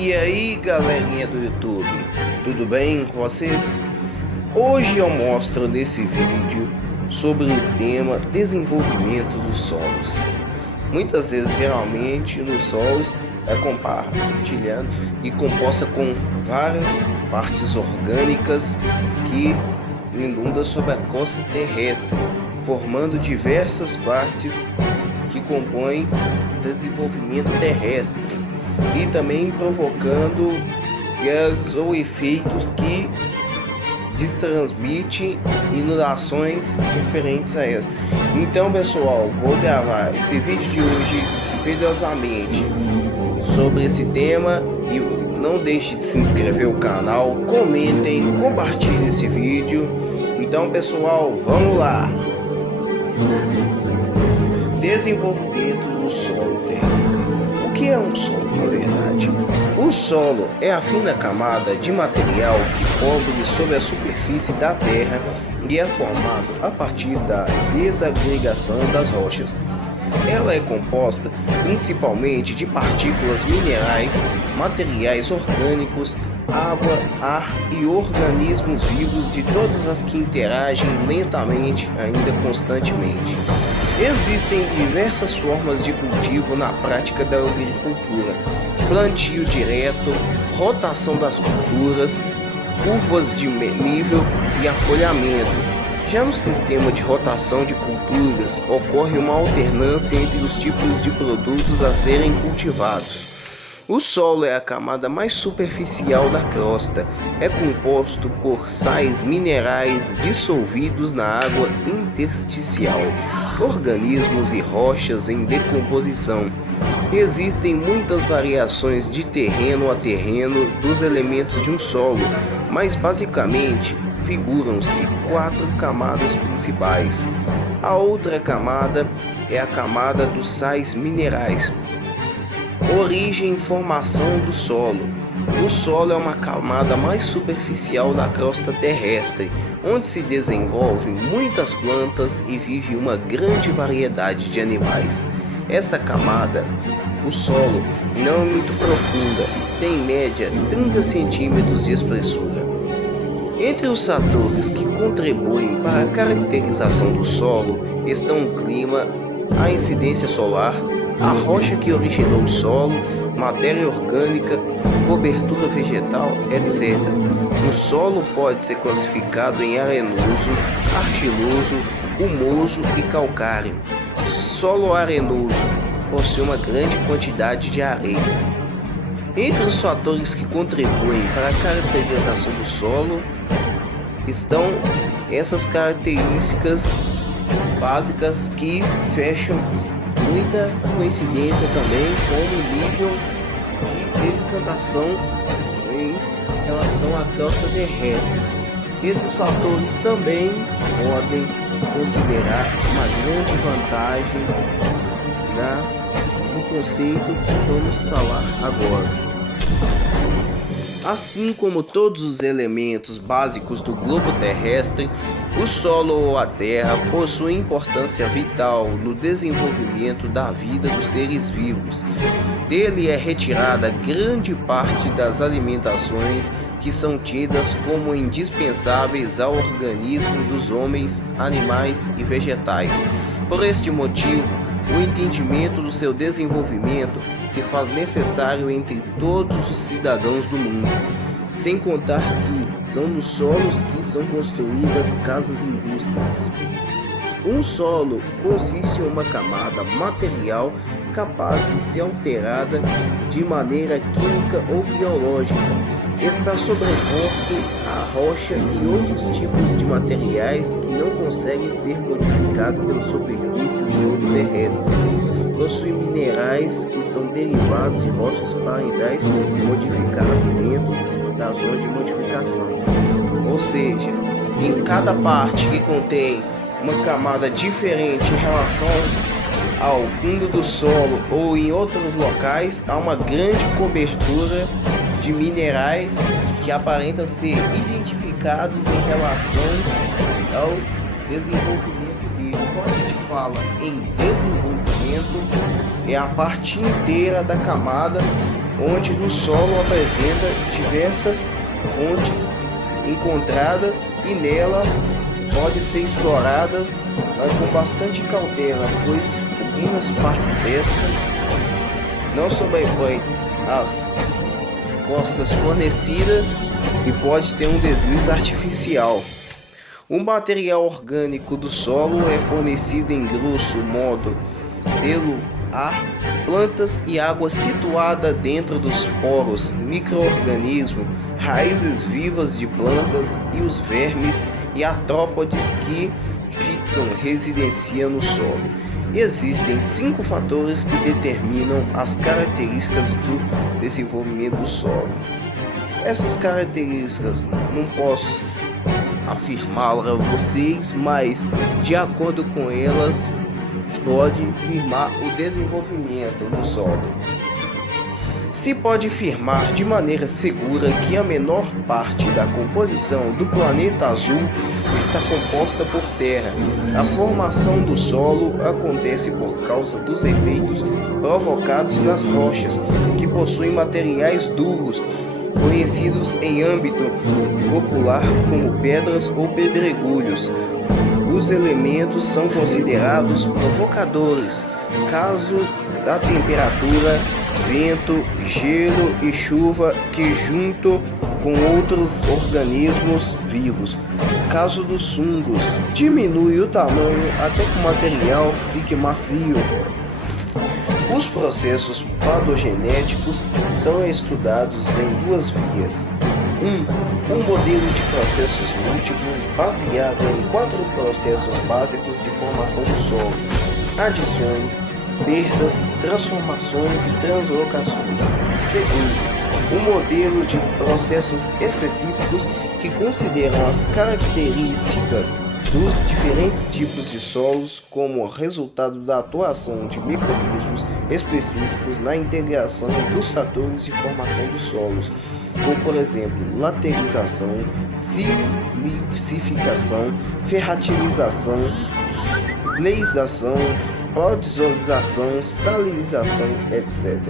E aí, galerinha do YouTube, tudo bem com vocês? Hoje eu mostro nesse vídeo sobre o tema desenvolvimento dos solos. Muitas vezes, geralmente, nos solos é compartilhando e composta com várias partes orgânicas que inundam sobre a crosta terrestre, formando diversas partes que compõem o desenvolvimento terrestre e também provocando gases ou efeitos que destransmitem inundações referentes a elas. Então, pessoal, vou gravar esse vídeo de hoje cuidadosamente sobre esse tema e não deixe de se inscrever no canal, comentem, compartilhem esse vídeo. Então, pessoal, vamos lá. Desenvolvimento do solo terrestre. O que é um solo, na verdade? O solo é a fina camada de material que cobre sobre a superfície da terra e é formado a partir da desagregação das rochas. Ela é composta principalmente de partículas minerais, materiais orgânicos, água, ar e organismos vivos de todas as que interagem lentamente, ainda constantemente. Existem diversas formas de cultivo na prática da agricultura: plantio direto, rotação das culturas, curvas de nível e afolhamento. Já no sistema de rotação de culturas, ocorre uma alternância entre os tipos de produtos a serem cultivados. O solo é a camada mais superficial da crosta. É composto por sais minerais dissolvidos na água intersticial, organismos e rochas em decomposição. Existem muitas variações de terreno a terreno dos elementos de um solo, mas basicamente figuram-se 4 camadas principais. A outra camada é a camada dos sais minerais. Origem e formação do solo. O solo é uma camada mais superficial da crosta terrestre, onde se desenvolvem muitas plantas e vive uma grande variedade de animais. Esta camada, o solo, não é muito profunda, tem em média 30 centímetros de espessura. Entre os fatores que contribuem para a caracterização do solo estão o clima, a incidência solar, a rocha que originou o solo, matéria orgânica, cobertura vegetal, etc. O solo pode ser classificado em arenoso, argiloso, humoso e calcário. Solo arenoso possui uma grande quantidade de areia. Entre os fatores que contribuem para a caracterização do solo estão essas características básicas que fecham muita coincidência também com o nível de decantação em relação à crosta terrestre. Esses fatores também podem considerar uma grande vantagem no conceito que vamos falar agora. Assim como todos os elementos básicos do globo terrestre, o solo ou a terra possuem importância vital no desenvolvimento da vida dos seres vivos. Dele é retirada grande parte das alimentações que são tidas como indispensáveis ao organismo dos homens, animais e vegetais. Por este motivo, o entendimento do seu desenvolvimento se faz necessário entre todos os cidadãos do mundo, sem contar que são nos solos que são construídas casas e indústrias. Um solo consiste em uma camada material capaz de ser alterada de maneira química ou biológica. Está sobreposto a rocha e outros tipos de materiais que não conseguem ser modificados pela superfície do globo terrestre. Possui minerais que são derivados de rochas parietais modificadas dentro da zona de modificação. Ou seja, em cada parte que contém uma camada diferente em relação ao fundo do solo ou em outros locais, há uma grande cobertura de minerais que aparentam ser identificados em relação ao desenvolvimento dele. Quando a gente fala em desenvolvimento, é a parte inteira da camada onde no solo apresenta diversas fontes encontradas e nela pode ser exploradas, mas com bastante cautela, pois algumas partes dessa não sobrepõem as costas fornecidas e pode ter um deslize artificial. O material orgânico do solo é fornecido em grosso modo pelo ar, plantas e água situada dentro dos poros, micro-organismos, raízes vivas de plantas e os vermes e artrópodes que fixam residência no solo. Existem 5 fatores que determinam as características do desenvolvimento do solo. Essas características não posso afirmá-las a vocês, mas de acordo com elas pode afirmar o desenvolvimento do solo. Se pode afirmar de maneira segura que a menor parte da composição do planeta azul está composta por terra. A formação do solo acontece por causa dos efeitos provocados nas rochas, que possuem materiais duros, conhecidos em âmbito popular como pedras ou pedregulhos. Os elementos são considerados provocadores, caso da temperatura, vento, gelo e chuva que junto com outros organismos vivos. Caso dos fungos, diminui o tamanho até que o material fique macio. Os processos patogenéticos são estudados em 2 vias. Um modelo de processos múltiplos baseado em 4 processos básicos de formação do solo: adições, perdas, transformações e translocações. Segundo, um modelo de processos específicos que consideram as características dos diferentes tipos de solos como resultado da atuação de mecanismos específicos na integração dos fatores de formação dos solos, como por exemplo laterização, silicificação, fertilização, gleisação, podisolização, salinização, etc.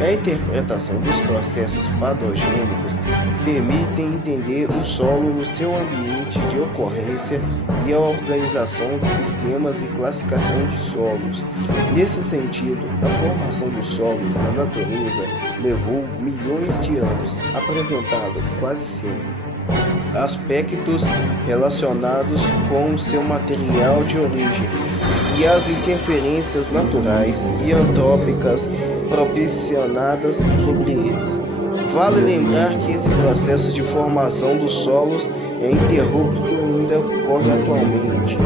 A interpretação dos processos patogênicos permite entender o solo no seu ambiente de ocorrência e a organização de sistemas e classificação de solos. Nesse sentido, a formação dos solos na natureza levou milhões de anos, apresentando quase sempre aspectos relacionados com seu material de origem e as interferências naturais e antrópicas proporcionadas sobre eles. Vale lembrar que esse processo de formação dos solos é interrupto e ainda ocorre atualmente.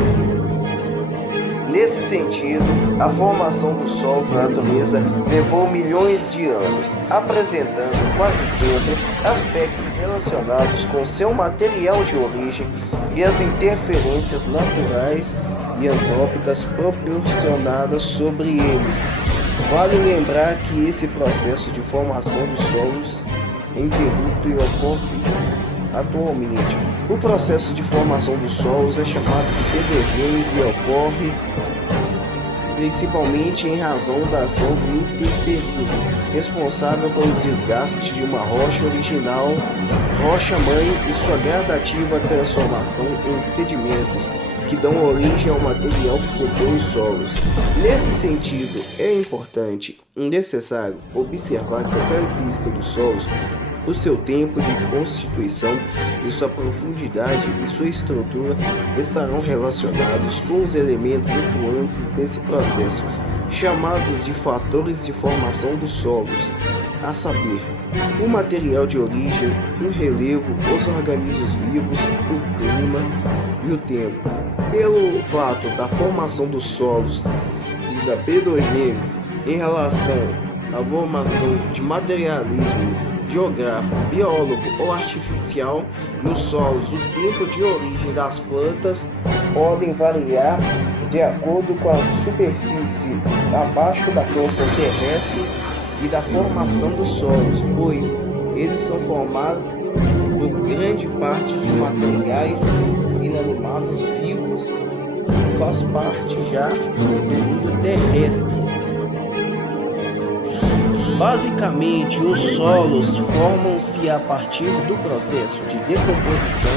Nesse sentido, a formação dos solos na natureza levou milhões de anos, apresentando quase sempre aspectos relacionados com seu material de origem e as interferências naturais e antrópicas proporcionadas sobre eles. Vale lembrar que esse processo de formação dos solos é interrupto e ocorre atualmente. O processo de formação dos solos é chamado de pedogênese e ocorre principalmente em razão da ação do intempérie, responsável pelo desgaste de uma rocha original, rocha-mãe, e sua gradativa transformação em sedimentos, que dão origem ao material que compõe os solos. Nesse sentido, é importante e necessário observar que a característica dos solos, o seu tempo de constituição e sua profundidade e sua estrutura estarão relacionados com os elementos atuantes nesse processo, chamados de fatores de formação dos solos, a saber, o material de origem, o relevo, os organismos vivos, o clima e o tempo. Pelo fato da formação dos solos e da pedogênese em relação à formação de materialismo geográfico, biólogo ou artificial nos solos, o tempo de origem das plantas podem variar de acordo com a superfície abaixo da crosta terrestre e da formação dos solos, pois eles são formados por grande parte de materiais inanimados vivos que faz parte já do mundo terrestre. Basicamente, os solos formam-se a partir do processo de decomposição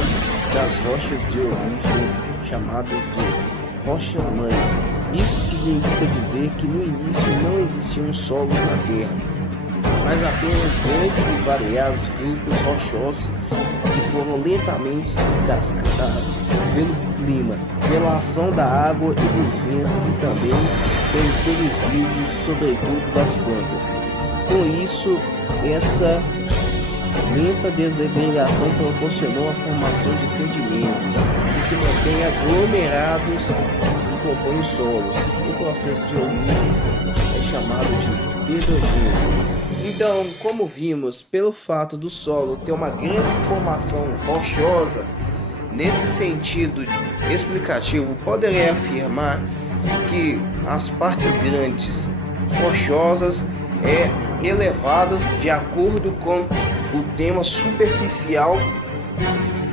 das rochas de origem chamadas de rocha-mãe. Isso significa dizer que no início não existiam solos na Terra, mas apenas grandes e variados grupos rochosos que foram lentamente desgastados pelo clima, pela ação da água e dos ventos e também pelos seres vivos, sobretudo as plantas. Com isso, essa lenta desagregação proporcionou a formação de sedimentos que se mantêm aglomerados e compõem os solos. O processo de origem é chamado de pedogênese. Então, como vimos, pelo fato do solo ter uma grande formação rochosa, nesse sentido explicativo, poderia afirmar que as partes grandes rochosas elevadas de acordo com o tema superficial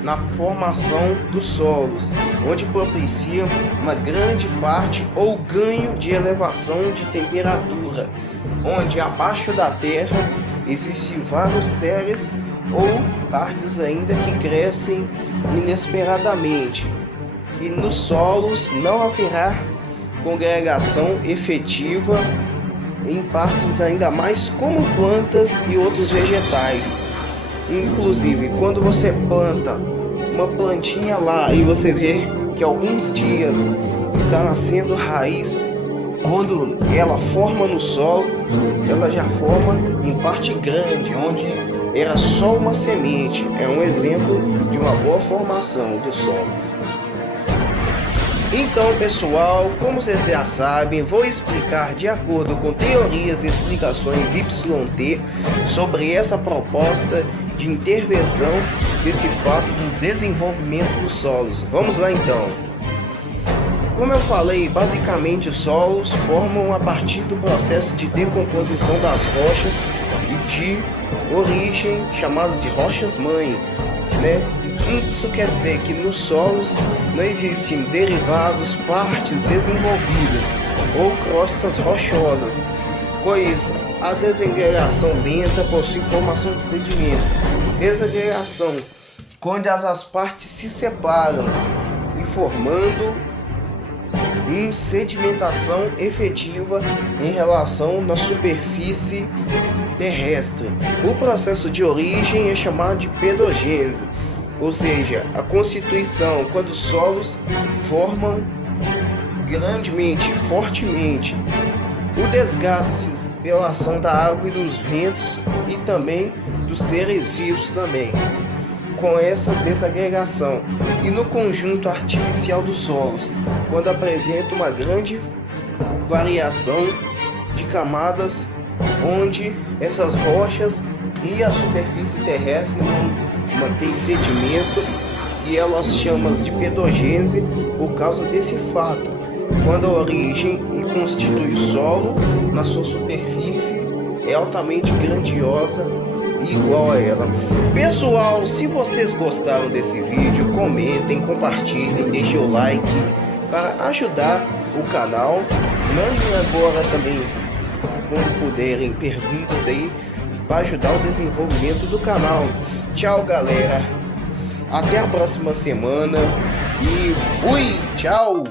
na formação dos solos, onde propicia uma grande parte ou ganho de elevação de temperatura, onde abaixo da terra existem vários séries ou partes ainda que crescem inesperadamente, e nos solos não haverá congregação efetiva em partes ainda mais como plantas e outros vegetais. Inclusive, quando você planta uma plantinha lá e você vê que alguns dias está nascendo raiz, quando ela forma no solo, ela já forma em parte grande, onde era só uma semente. É um exemplo de uma boa formação do solo. Então, pessoal, como vocês já sabem, vou explicar de acordo com teorias e explicações YT sobre essa proposta de intervenção desse fato do desenvolvimento dos solos. Vamos lá então. Como eu falei, basicamente os solos formam a partir do processo de decomposição das rochas e de origem chamadas de rochas-mãe, né? Isso quer dizer que nos solos não existem derivados, partes desenvolvidas ou crostas rochosas, pois a desagregação lenta possui formação de sedimentos. Desagregação, quando as partes se separam e formando uma sedimentação efetiva em relação na superfície terrestre. O processo de origem é chamado de pedogênese, ou seja, a constituição, quando os solos formam grandemente, fortemente. O desgaste pela ação da água e dos ventos e também dos seres vivos também, com essa desagregação. E no conjunto artificial dos solos, quando apresenta uma grande variação de camadas, onde essas rochas e a superfície terrestre não mantém sedimento, e elas chamam de pedogênese por causa desse fato. Quando a origem e constitui o solo na sua superfície é altamente grandiosa e igual a ela. Pessoal, se vocês gostaram desse vídeo, comentem, compartilhem, deixem o like para ajudar o canal. Mandem agora também, quando puderem, perguntas aí para ajudar o desenvolvimento do canal. Tchau, galera. Até a próxima semana e fui. Tchau.